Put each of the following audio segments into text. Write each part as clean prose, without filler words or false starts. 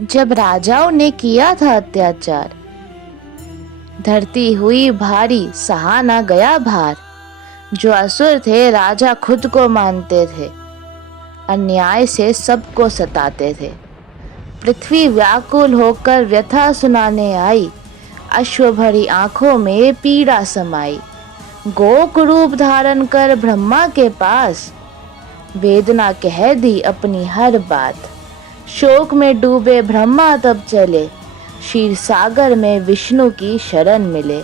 जब राजाओं ने किया था अत्याचार, धरती हुई भारी, सहा ना गया भार। जो असुर थे राजा खुद को मानते थे, अन्याय से सबको सताते थे। पृथ्वी व्याकुल होकर व्यथा सुनाने आई, अश्व भरी आंखों में पीड़ा समाई। गोक रूप धारण कर ब्रह्मा के पास, वेदना कह दी अपनी हर बात। शोक में डूबे ब्रह्मा तब चले, क्षीर सागर में विष्णु की शरण मिले।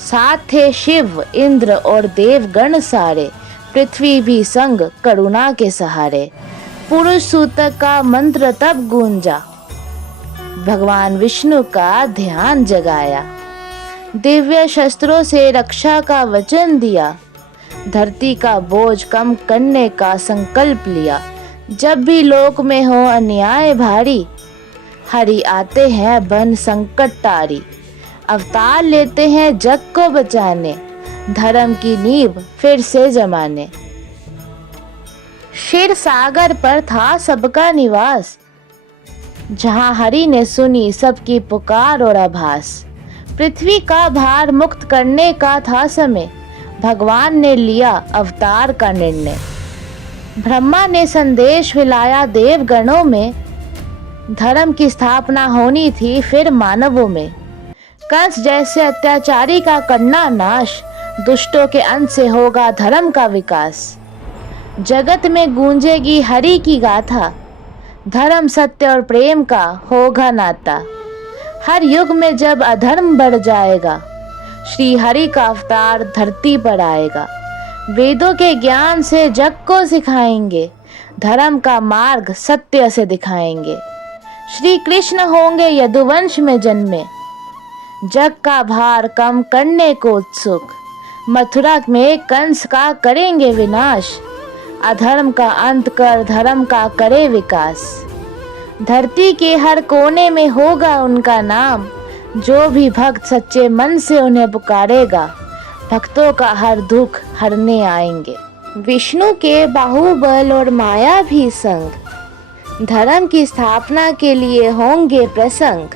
साथ थे शिव इंद्र और देवगण सारे, पृथ्वी भी संग करुणा के सहारे। पुरुष सूतक का मंत्र तब गूंजा, भगवान विष्णु का ध्यान जगाया। दिव्य शस्त्रों से रक्षा का वचन दिया, धरती का बोझ कम करने का संकल्प लिया। जब भी लोक में हो अन्याय भारी, हरि आते हैं बन संकट टारी। अवतार लेते हैं जग को बचाने, धर्म की नींव फिर से जमाने। क्षीर सागर पर था सबका निवास, जहां हरि ने सुनी सबकी पुकार और आभास। पृथ्वी का भार मुक्त करने का था समय, भगवान ने लिया अवतार का निर्णय। ब्रह्मा ने संदेश फैलाया देवगणों में, धर्म की स्थापना होनी थी फिर मानवों में। कंस जैसे अत्याचारी का करना नाश, दुष्टों के अंत से होगा धर्म का विकास। जगत में गूंजेगी हरि की गाथा, धर्म सत्य और प्रेम का होगा नाता। हर युग में जब अधर्म बढ़ जाएगा, श्री हरि का अवतार धरती पर आएगा। वेदों के ज्ञान से जग को सिखाएंगे, धर्म का मार्ग सत्य से दिखाएंगे। श्री कृष्ण होंगे यदुवंश में जन्मे, जग का भार कम करने को उत्सुक। मथुरा में कंस का करेंगे विनाश, अधर्म का अंत कर धर्म का करे विकास। धरती के हर कोने में होगा उनका नाम, जो भी भक्त सच्चे मन से उन्हें पुकारेगा, भक्तों का हर दुख हरने आएंगे। विष्णु के बाहुबल और माया भी संग, धर्म की स्थापना के लिए होंगे प्रसंग।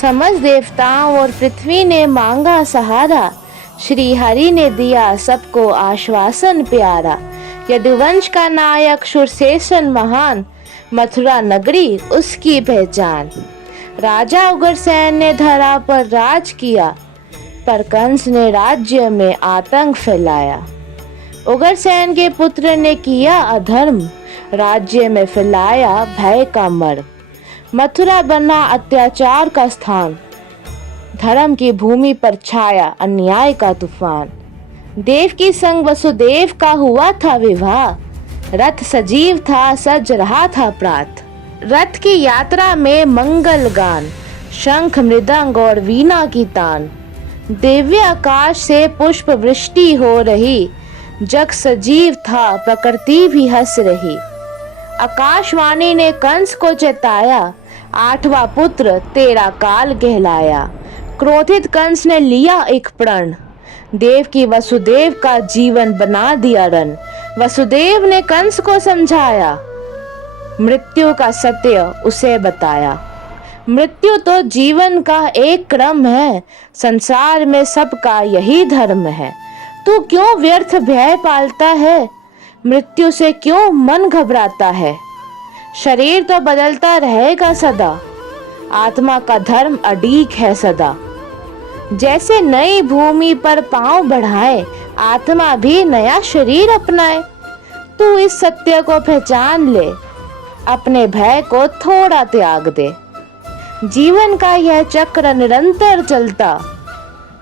समझ देवताओं और पृथ्वी ने मांगा सहारा, श्री हरि ने दिया सबको आश्वासन प्यारा। यदुवंश का नायक शूरसेन महान, मथुरा नगरी उसकी पहचान। राजा उग्रसेन ने धरा पर राज किया, पर कंस ने राज्य में आतंक फैलाया। उग्रसेन के पुत्र ने किया अधर्म, राज्य में फैलाया भय का मर्म। मथुरा बना अत्याचार का स्थान, धर्म की भूमि पर छाया अन्याय का तूफान। देव की संग वसुदेव का हुआ था विवाह, रथ सजीव था सज रहा था प्रात। रथ की यात्रा में मंगल गान, शंख मृदंग और वीणा की तान। दिव्य आकाश से पुष्प वृष्टि हो रही, जग सजीव था प्रकृति भी हंस रही। आकाशवाणी ने कंस को चेताया, 8वां पुत्र तेरा काल कहलाया। क्रोधित कंस ने लिया एक प्रण, देव की वसुदेव का जीवन बना दिया रण। वसुदेव ने कंस को समझाया, मृत्यु का सत्य उसे बताया। मृत्यु तो जीवन का एक क्रम है, संसार में सबका यही धर्म है। तू क्यों व्यर्थ भय पालता है, मृत्यु से क्यों मन घबराता है। शरीर तो बदलता रहेगा सदा, आत्मा का धर्म अडिग है सदा। जैसे नई भूमि पर पांव बढ़ाए, आत्मा भी नया शरीर अपनाए। तू इस सत्य को पहचान ले, अपने भय को थोड़ा त्याग दे। जीवन का यह चक्र निरंतर चलता,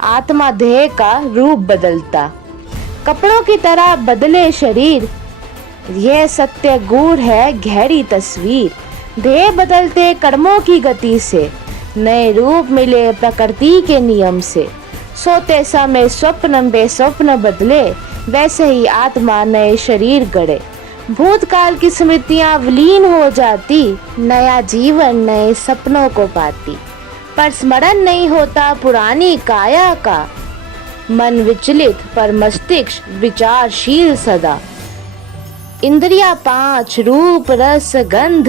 आत्मा देह का रूप बदलता। कपड़ों की तरह बदले शरीर, यह सत्य गूढ़ है गहरी तस्वीर। देह बदलते कर्मों की गति से, नए रूप मिले प्रकृति के नियम से। सोते समय स्वप्न बेस्वप्न बदले, वैसे ही आत्मा नए शरीर गढ़े। भूतकाल की स्मृतियां विलीन हो जाती, नया जीवन नए सपनों को पाती। पर स्मरण नहीं होता पुरानी काया का, मन विचलित पर मस्तिष्क विचारशील सदा। इंद्रिया 5 रूप रस गंध,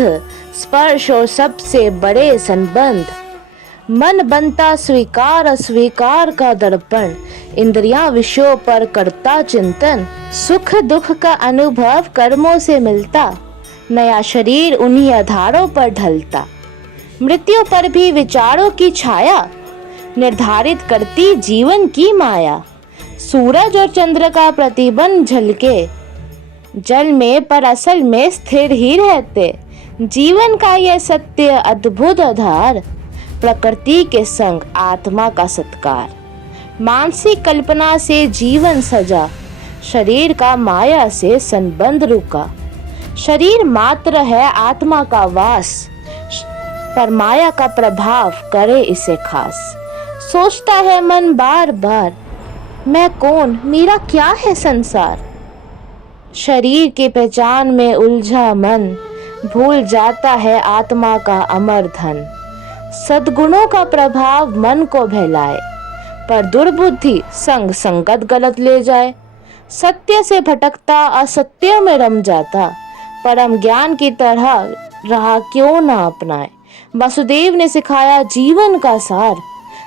स्पर्श और सबसे बड़े संबंध। मन बनता स्वीकार अस्वीकार का दर्पण, इंद्रियां विषयों पर करता चिंतन। सुख दुख का अनुभव कर्मों से मिलता, नया शरीर उन्हीं आधारों पर ढलता। मृत्यु पर भी विचारों की छाया, निर्धारित करती जीवन की माया। सूरज और चंद्र का प्रतिबिंब झलके जल में, पर असल में स्थिर ही रहते। जीवन का यह सत्य अद्भुत आधार, प्रकृति के संग आत्मा का सत्कार। मानसिक कल्पना से जीवन सजा, शरीर का माया से संबंध रुका। शरीर मात्र है आत्मा का वास, पर माया का प्रभाव करे इसे खास। सोचता है मन बार बार, मैं कौन, मेरा क्या है संसार। शरीर की पहचान में उलझा मन, भूल जाता है आत्मा का अमर धन। सद्गुणों का प्रभाव मन को बहलाए, पर दुर्बुद्धि संग संगत गलत ले जाए। सत्य से भटकता असत्य में रम जाता, परम ज्ञान की तरह रहा क्यों ना अपनाए। वसुदेव ने सिखाया जीवन का सार,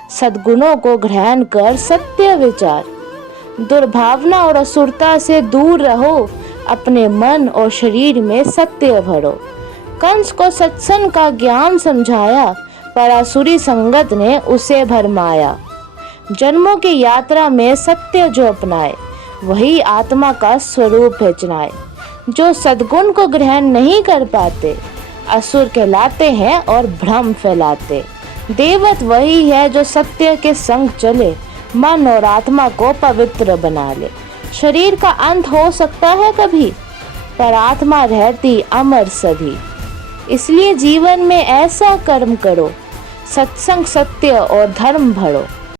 सद्गुणों को ग्रहण कर सत्य विचार। दुर्भावना और असुरता से दूर रहो, अपने मन और शरीर में सत्य भरो। कंस को सत्संग का ज्ञान समझाया, पर असुरी संगत ने उसे भरमाया। जन्मों की यात्रा में सत्य जो अपनाए, वही आत्मा का स्वरूप पहचाने। जो सद्गुण को ग्रहण नहीं कर पाते, असुर कहलाते हैं और भ्रम फैलाते। देवत वही है जो सत्य के संग चले, मन और आत्मा को पवित्र बना ले। शरीर का अंत हो सकता है कभी, पर आत्मा रहती अमर सभी। इसलिए जीवन में ऐसा कर्म करो, सत्संग सत्य और धर्म भरो।